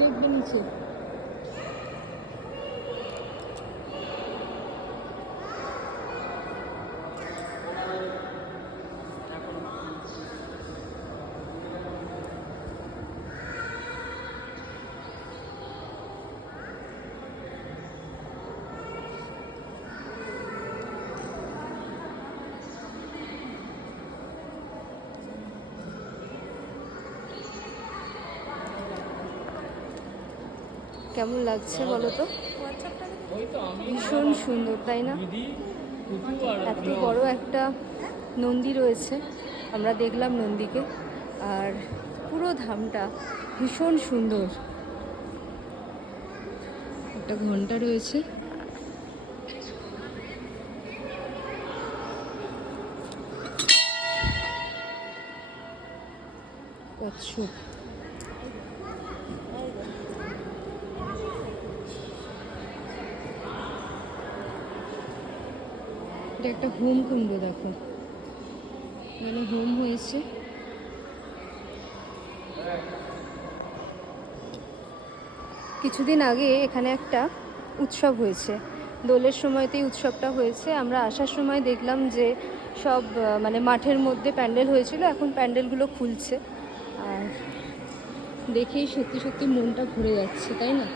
দেখবে নিচে। কেমন লাগছে বলো তো? ভীষণ সুন্দর, তাই না? এত বড় একটা নন্দী রয়েছে, আমরা দেখলাম নন্দীকে, আর পুরো ধামটা ভীষণ সুন্দর। একটা ঘন্টা রয়েছে, কচ্ছপ। এটা একটা হোম কুণ্ড, দেখো মানে হোম হয়েছে। কিছুদিন আগে এখানে একটা উৎসব হয়েছে, দোলের সময়তেই উৎসবটা হয়েছে। আমরা আসার সময় দেখলাম যে সব মানে মাঠের মধ্যে প্যান্ডেল হয়েছিল, এখন প্যান্ডেলগুলো খুলছে, আর দেখেই সত্যি সত্যি মনটা ভরে যাচ্ছে, তাই না?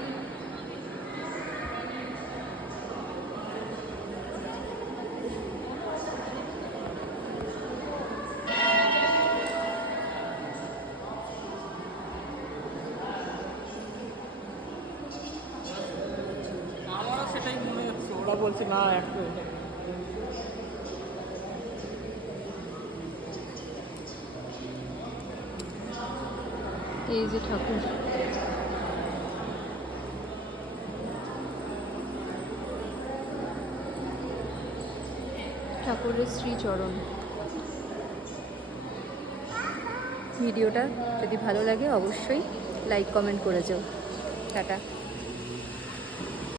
সেটাই মনে হচ্ছে, ওরা বলছে না একটু। এই যে ঠাকুর, ঠাকুরের শ্রীচরণ। ভিডিওটা যদি ভালো লাগে অবশ্যই লাইক কমেন্ট করে যাও। টাটা।